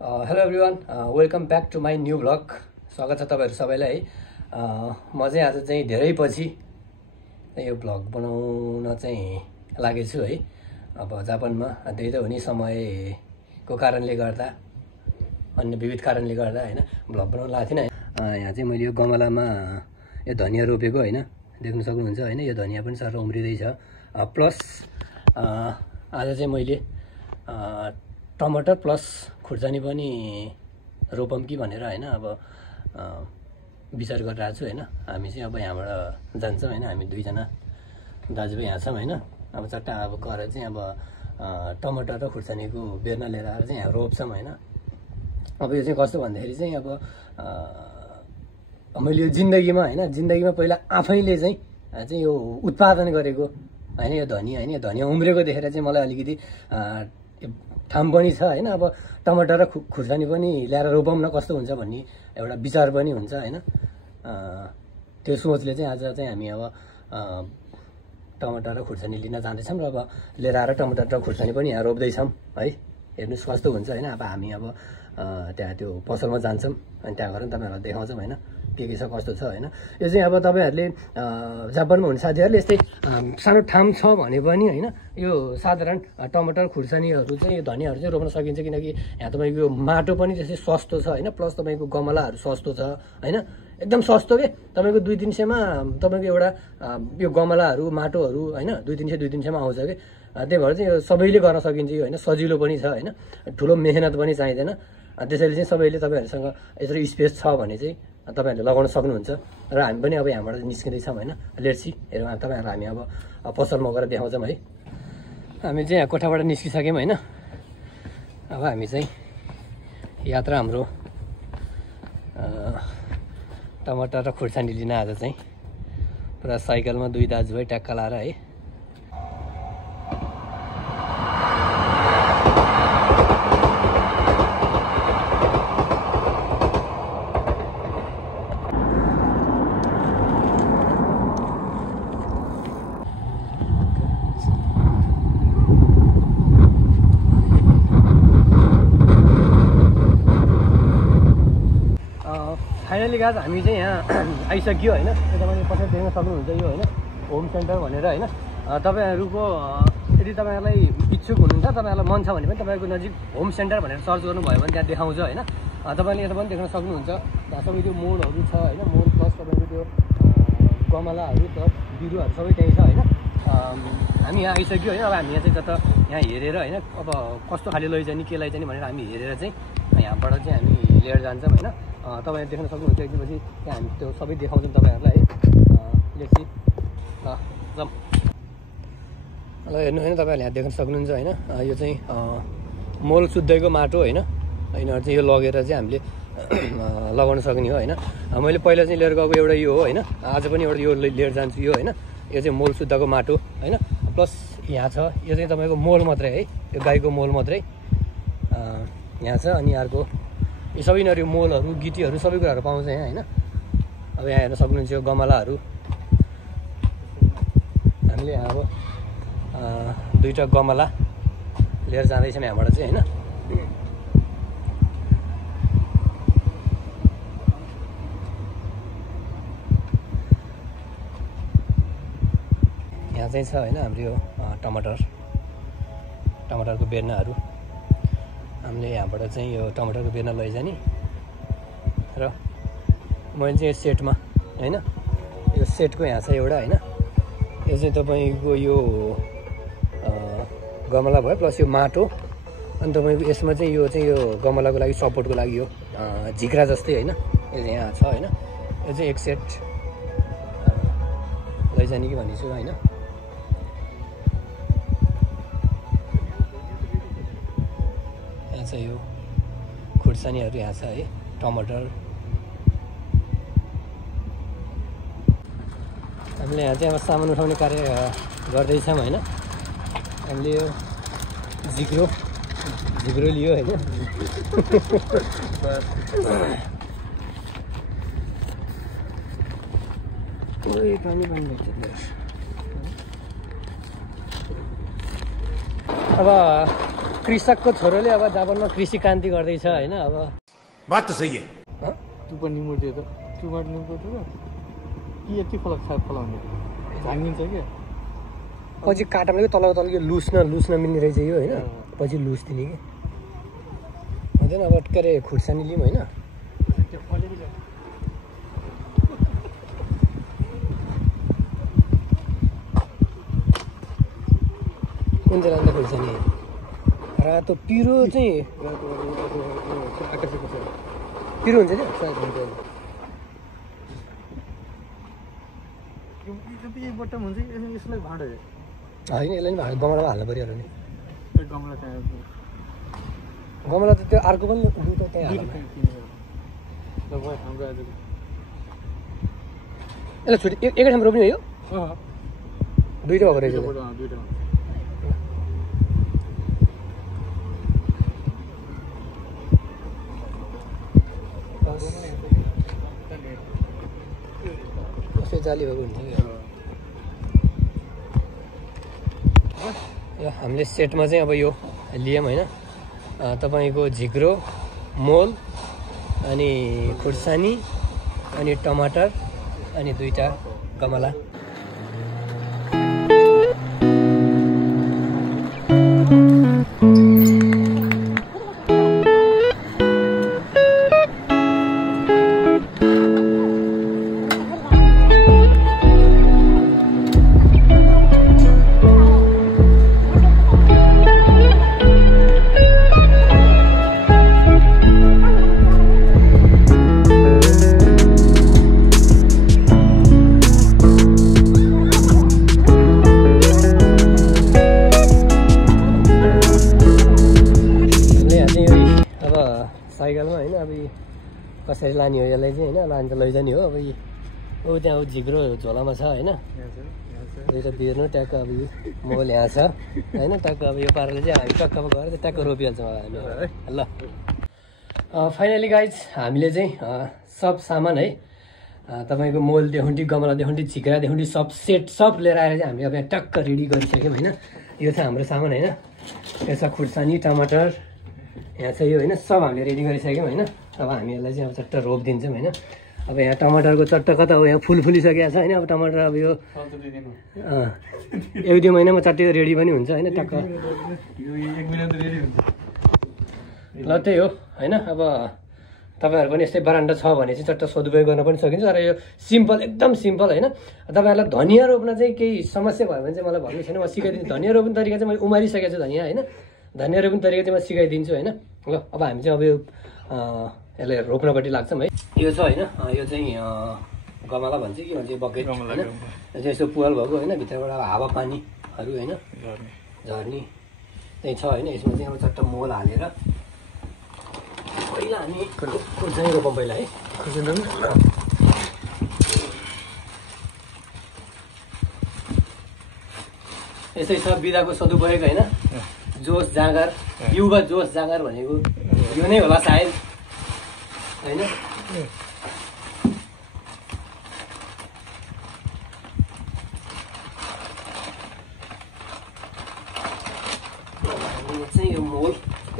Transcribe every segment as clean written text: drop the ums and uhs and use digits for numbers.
Hello everyone, welcome back to my new vlog. स्वागत छ तपाईँहरू सबैलाई है। म चाहिँ आज चाहिँ धेरै पछि यो भ्लग बनाउन चाहिँ लागेको छु है। अब जापानमा त्यही त हो नि, समयको कारणले गर्दा अन्य विविध कारणले गर्दा होइन भ्लग बनाउन लागेको थिइनँ। यहाँ चाहिँ मैले यो गमलामा यो धनियाँ रोपेको होइन, देख्न सक्नुहुन्छ होइन। यो धनियाँ पनि सर उम्रिँदैछ। प्लस आज चाहिँ मैले टमाटर प्लस खुर्सानी पनि रोपौँ कि भनेर होइन अब विचार गरिरहेको छु होइन। हामी चाहिँ अब यहाँबाट जान्छौँ होइन, हामी दुईजना दाजुभाइ यहाँ छौँ होइन। अब चट्टा अब गएर चाहिँ अब टमाटर र खुर्सानीको बेर्ना लिएर आएर चाहिँ यहाँ रोप्छौँ होइन। अब यो चाहिँ कस्तो भन्दाखेरि चाहिँ अब मैले यो जिन्दगीमा पहिला आफैले चाहिँ यो उत्पादन गरेको होइन, यो धनियाँ होइन, यो धनियाँ उम्रेको देखेर चाहिँ मलाई अलिकति ठाम पनि छ होइन। अब टमाटर र खुर्सानी पनि ल्याएर रोपौँ न, कस्तो हुन्छ भन्ने एउटा विचार पनि हुन्छ होइन। त्यो सोचले चाहिँ आज चाहिँ हामी अब टमाटर र खुर्सानी लिन जाँदैछौँ र अब लिएर आएर टमाटर र खुर्सानी पनि यहाँ रोप्दैछौँ है। हेर्नुहोस् कस्तो हुन्छ होइन। अब हामी अब त्यहाँ त्यो पसलमा जान्छौँ अनि त्यहाँ गएर तपाईँहरूलाई देखाउँछौँ होइन के छ कस्तो छ होइन। यो चाहिँ अब तपाईँहरूले जापानमा हुने साथीहरूले यस्तै सानो ठाउँ छ भने पनि होइन, यो साधारण टमाटर खुर्सानीहरू चाहिँ यो धनियाँहरू चाहिँ रोप्न सकिन्छ। किनकि यहाँ तपाईँको यो माटो पनि त्यसै सस्तो छ होइन, प्लस तपाईँको गमलाहरू सस्तो छ होइन, एकदम सस्तो के। तपाईँको 200-300मा तपाईँको एउटा यो गमलाहरू माटोहरू होइन 200-300मा आउँछ कि। त्यही भएर चाहिँ यो सबैले गर्न सकिन्छ यो होइन, सजिलो पनि छ होइन, ठुलो मेहनत पनि चाहिँदैन। त्यसैले चाहिँ सबैले तपाईँहरूसँग यसरी स्पेस छ भने चाहिँ तपाईँहरूले लगाउन सक्नुहुन्छ। र हामी पनि अब यहाँबाट निस्किँदैछौँ होइन। लेट्सी हेरौँ तपाईँहरूलाई हामी अब पसलमा गएर देखाउँछौँ है। हामी चाहिँ यहाँ कोठाबाट निस्किसक्यौँ होइन। अब हामी चाहिँ यात्रा हाम्रो टमाटर र खुर्सानी लिन आज चाहिँ पुरा साइकलमा 2 दाजुभाइ ट्याक्का लाएर है। फाइनली गाज हामी चाहिँ यहाँ आइसक्यो होइन। तपाईँले पछाडि देख्न सक्नुहुन्छ यो होइन होम सेन्टर भनेर होइन। तपाईँहरूको यदि तपाईँहरूलाई इच्छुक हुनुहुन्छ, तपाईँहरूलाई मन छ भने पनि तपाईँको नजिक होम सेन्टर भनेर सर्च गर्नुभयो भने त्यहाँ देखाउँछ होइन। तपाईँले यता पनि देख्न सक्नुहुन्छ त्यहाँ सबै त्यो मोडहरू छ होइन, मोड प्लस तपाईँको त्यो गमलाहरू प्लस बिरुवाहरू सबै त्यहीँ छ होइन। हामी यहाँ आइसक्यो होइन। अब हामी यहाँ चाहिँ जता यहाँ हेरेर होइन अब कस्तो खाले लैजाने के लैजाने भनेर हामी हेरेर चाहिँ यहाँबाट चाहिँ हामी लिएर जान्छौँ होइन। तपाईँहरू देख्न सक्नुहुन्छ एकदिनपछि त्यहाँ हामी त्यो सबै देखाउँछौँ तपाईँहरूलाई है। लेट्सी ल जाउँ। ल हेर्नु होइन, तपाईँहरूले यहाँ देख्न सक्नुहुन्छ होइन। यो चाहिँ मोल शुद्धको माटो होइन। यिनीहरू चाहिँ यो लगेर चाहिँ हामीले लगाउन सक्ने हो होइन। मैले पहिला चाहिँ लिएर गएको एउटा यो हो होइन, आज पनि एउटा यो लिएर जान्छु यो होइन। यो चाहिँ मोल शुद्धको माटो होइन। प्लस यहाँ छ यो चाहिँ तपाईँको मोल मात्रै है, यो गाईको मोल मात्रै यहाँ छ। अनि अर्को यो सबै यिनीहरू मोलहरू गिटीहरू सबै कुराहरू पाउँछ यहाँ होइन। अब यहाँ हेर्न सक्नुहुन्छ यो गमलाहरू हामीले यहाँ अब 2टा गमला लिएर जाँदैछौँ यहाँबाट चाहिँ होइन। यहाँ चाहिँ छ होइन हाम्रो यो टमाटरको बेर्नाहरू। हामीले यहाँबाट चाहिँ यो टमाटरको बेर्ना लैजाने र मैले चाहिँ यो सेटमा होइन, यो सेटको यहाँ छ एउटा होइन। यो चाहिँ तपाईँको यो गमला भयो प्लस यो माटो। अनि तपाईँको यसमा चाहिँ यो गमलाको लागि सपोर्टको लागि यो झिक्रा जस्तै होइन, यो चाहिँ यहाँ छ होइन। यो चाहिँ एक सेट लैजाने कि भन्ने छु होइन। यहाँ छ यो खुर्सानीहरू यहाँ छ है, टमाटर। हामीले यहाँ चाहिँ अब सामान उठाउने कार्य गर्दैछौँ होइन। हामीले यो झिग्रो लियो होइन। पानी अब कृषकको छोरोले अब जापानमा कृषि क्रान्ति गर्दैछ होइन। अब बात त सही है। तँ पनि निमुर दियो त तँ मात्र निमुर दियो कि यति फलाउने झाङ्गिन्छ क्या पछि काटमा तलको लुस नमिल्ने रहेछ यो होइन। पछि लुस दिने कि हुँदैन। अब के अरे खुर्सानी लिउँ होइन। कुन चाहिँ लाँदा खुर्सानी रातो पिरो चाहिँ पिरो हुन्छ क्या सायद हुन्छ। बट्टम हुन्छ यसलाई भाँडो होइन यसलाई नि गमलामा हाल्नु परिहाल्यो नि। गमला चाहियो गमला त त्यो अर्को पनि दुध त्यहाँ हाम्रो आज यसलाई छुट्टी एकै ठाउँमा रोप्ने हो यो दुईवटा भएको रहेछ। दुईवटा कसै जाली भएको हुन्छ क्या। हामीले सेटमा चाहिँ अब यो लियौँ होइन। तपाईँको झिग्रो मोल अनि खुर्सानी अनि टमाटर अनि दुईवटा गमला। साइकलमा होइन अब कसरी लाने हो यसलाई चाहिँ होइन। लान्छ लैजाने हो अब ऊ त्यहाँ झिग्रो झोलामा छ होइन। दुईवटा बिर्नु ट्याक्क अब यो मोल यहाँ छ होइन। ट्याक्क अब यो पाराले चाहिँ हामी टक्क अब गएर ट्याक्क रोपिहाल्छौँ हामी ल। फाइनली गाइज हामीले चाहिँ सब सामान है तपाईँको मोलदेखि गमलादेखि झिग्रादेखि सब सेट सब लिएर आएर चाहिँ हामीले अब यहाँ टक्क रेडी गरिसक्यौँ होइन। यो छ हाम्रो सामान होइन। यो छ खुर्सानी टमाटर यहाँ चाहिँ यो होइन सब हामीले रेडी गरिसक्यौँ होइन। अब हामी यसलाई चाहिँ अब चट्ट रोपिदिन्छौँ होइन। अब यहाँ टमाटरको चट्ट कता हो यहाँ फुल फुलिसकेको छ होइन। अब टमाटर अब यो 1-2 महिनामा चट्टै रेडी पनि हुन्छ होइन टक्क। ल त्यही हो होइन। अब तपाईँहरू पनि यस्तै बरान्डा छ भने चाहिँ चट्ट सदुपयोग गर्न पनि सकिन्छ। तर यो सिम्पल एकदम सिम्पल होइन। तपाईँहरूलाई धनियाँ रोप्न चाहिँ केही समस्या भयो भने चाहिँ मलाई भन्नु छैन, म सिकाइदिन्छु। धनियाँ रोप्ने तरिका चाहिँ मैले उमारिसकेको छु धनियाँ होइन। धनियाँ रोप्ने तरिका चाहिँ म सिकाइदिन्छु होइन। ल अब हामी चाहिँ अब यो यसलाई रोप्नपट्टि लाग्छौँ है। यो छ होइन यो चाहिँ गमला भन्छ के भन्छ बकेट होइन। यो चाहिँ यसो पुवाल भएको होइन। भित्रबाट अब हावा पानीहरू होइन झर्ने चाहिँ छ होइन। यसमा चाहिँ अब चट्ट मोल हालेर पहिला हामी खुर्सानी रोपौँ पहिला है। यसै छ बिदाको सदुपयोग होइन। जोस जाँगर युवा जोस जाँगर भनेको यो नै होला सायद होइन। चाहिँ यो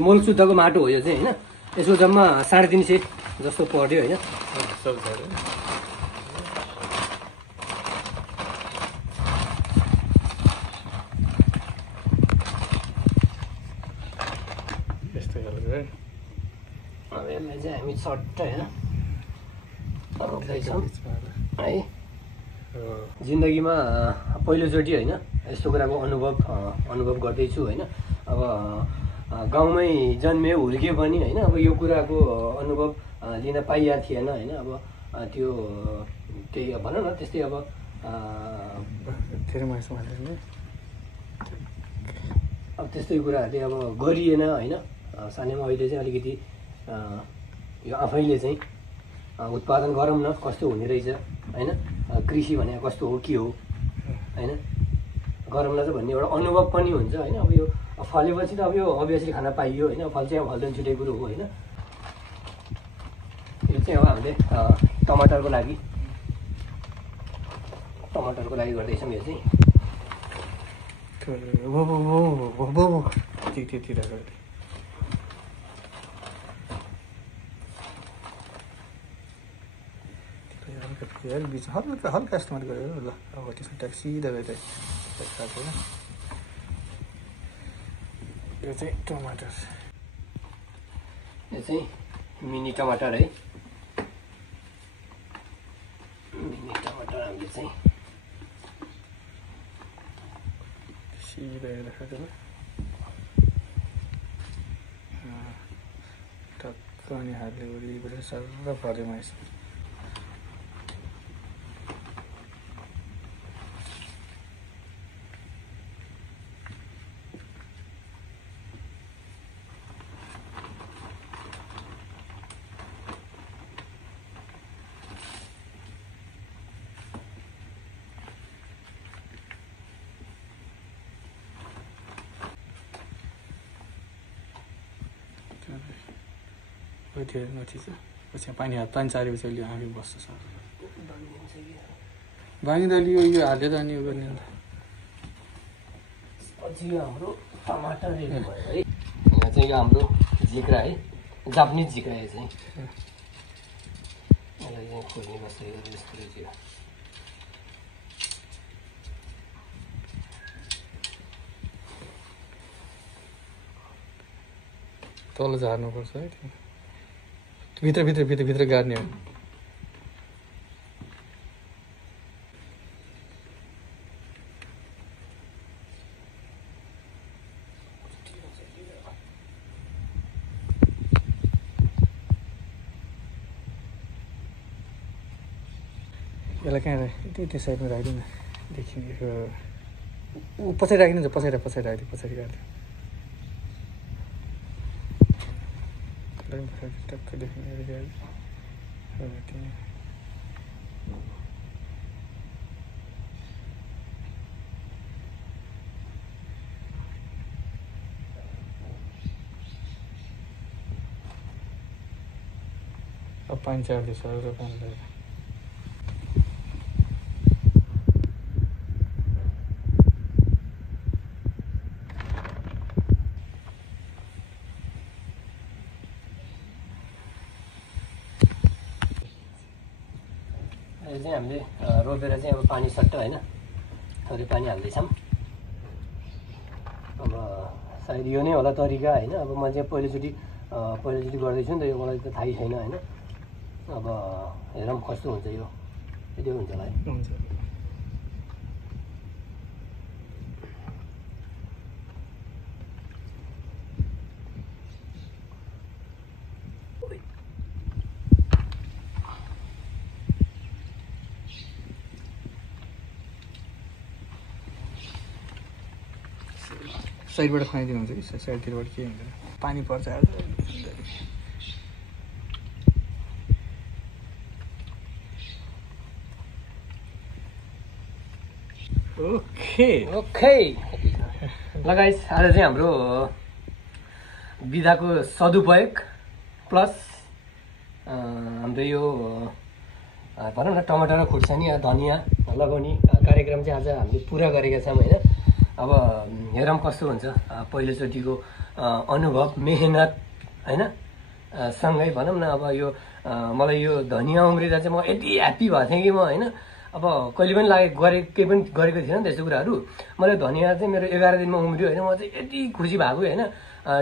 मोल शुद्धको माटो हो यो चाहिँ होइन। यसको जम्मा 350 जस्तो पर्यो होइन। अब यसलाई चाहिँ हामी सट्ट होइन रोप्दैछौँ है। जिन्दगीमा पहिलोचोटि होइन यस्तो कुराको अनुभव गर्दैछु होइन। अब गाउँमै जन्मियो हुर्कियो पनि होइन। अब यो कुराको अनुभव लिन पाइएको थिएन होइन। अब त्यो केही भनौँ न त्यस्तै अब त्यस्तै कुराहरूले अब गरिएन होइन सानैमा। अहिले चाहिँ अलिकति यो आफैले चाहिँ उत्पादन गरौँ न कस्तो हुने रहेछ होइन। कृषि भनेको कस्तो हो के हो होइन गरौँ न चाहिँ भन्ने एउटा अनुभव पनि हुन्छ होइन। अब यो फलेपछि त अब यो अभियसली खान पाइयो होइन। फल चाहिँ अब फल्दैन छुटेको कुरो हो होइन। यो चाहिँ अब हामीले टमाटरको लागि गर्दैछौँ यो चाहिँ। अलिकति अलिक बिच हल्का हल्का एस्टिमेट गरेर ल अब त्यसमा ट्याक्स सिधा गएर काटेर यो चाहिँ टमाटर यो चाहिँ मिनी टमाटर है मिनी टमाटर हामीले चाहिँ सिधा गएर काटेर टक्क अनि हातले वरिपरि सर्र परेमा यसो थियो नठी छ पछि पानी चारेपछि अलि आँखी बस्छ सर बाँगिँदा यो हालेर अनि यो गर्ने अन्त पछि यो हाम्रो टमाटर रेडी भयो है यहाँ चाहिँ यो हाम्रो जिक्रा है जापानिज जिक्रा यो चाहिँ यसलाई चाहिँ खोल्ने कसरी गरेर यस्तो रहेछ तल झार्नुपर्छ है भित्र गाड्ने हो यसलाई कहाँ त्यो साइडमा राखिदिनु देखिने पछाडि राखिदिन्छ पछाडि राखिदियो पछाडि काट्यो टक्क देखिने अब पानी चार्दैछ र पानी लगाएर यो चाहिँ हामीले रोपेर चाहिँ अब पानी सट्ट होइन थोरै पानी हाल्दैछौँ अब सायद यो नै होला तरिका होइन अब म चाहिँ पहिलोचोटि गर्दैछु नि त यो मलाई त थाहै छैन होइन अब हेरौँ कस्तो हुन्छ यो यति हुन्छ होला है हुन्छ साइडबाट खनाइदिनु हुन्छ कि साइडतिरबाट के हुँदैन पानी पर्छ ओके ल गाइस आज चाहिँ हाम्रो बिदाको सदुपयोग प्लस हाम्रो यो भनौँ न टमाटर र खुर्सानी धनियाँ लगाउने कार्यक्रम चाहिँ आज हामीले पुरा गरेका छौँ होइन अब हेरौँ कस्तो हुन्छ पहिलोचोटिको अनुभव मेहनत होइन सँगै भनौँ न अब यो मलाई यो धनियाँ उम्रिँदा चाहिँ म यति ह्याप्पी भएको थिएँ कि म होइन अब कहिले पनि केही पनि गरेको थिएन नि त्यस्तो कुराहरू मलाई धनियाँ चाहिँ मेरो 11 दिनमा उम्रियो होइन म चाहिँ यति खुसी भएको होइन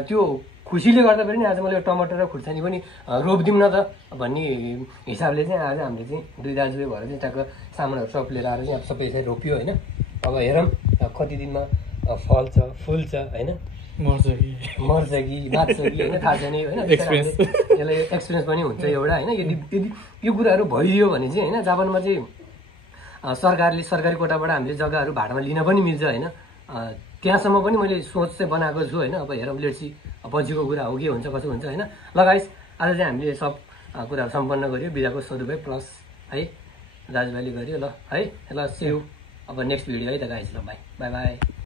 त्यो खुसीले गर्दा पनि आज मैले टमाटर र खुर्सानी पनि रोपिदिउँ न त भन्ने हिसाबले चाहिँ आज हामीले चाहिँ दुई दाजुले भएर चाहिँ ट्याक्क सामानहरू सब लिएर आएर चाहिँ अब सबै यसरी रोप्यो होइन अब हेरौँ कति दिनमा फल्छ फुल्छ होइन मर्छ कि बाँच्छ कि होइन थाहा छैन होइन यसलाई एक्सपिरियन्स पनि हुन्छ एउटा होइन यदि यो कुराहरू भइदियो भने चाहिँ होइन जापानमा चाहिँ सरकारी कोटाबाट हामीले जग्गाहरू भाडामा लिन पनि मिल्छ होइन त्यहाँसम्म पनि मैले सोच चाहिँ बनाएको छु होइन अब हेरौँ लेट्सी पछिको कुरा हो के हुन्छ कसो हुन्छ होइन ल गाइस आज चाहिँ हामीले सब कुराहरू सम्पन्न गर्यो बिदाको सदुपयोग प्लस है दाजुभाइले गर्यो ल है ल सी यू अब नेक्स्ट भिडियो है त गाइस ल बाई बाई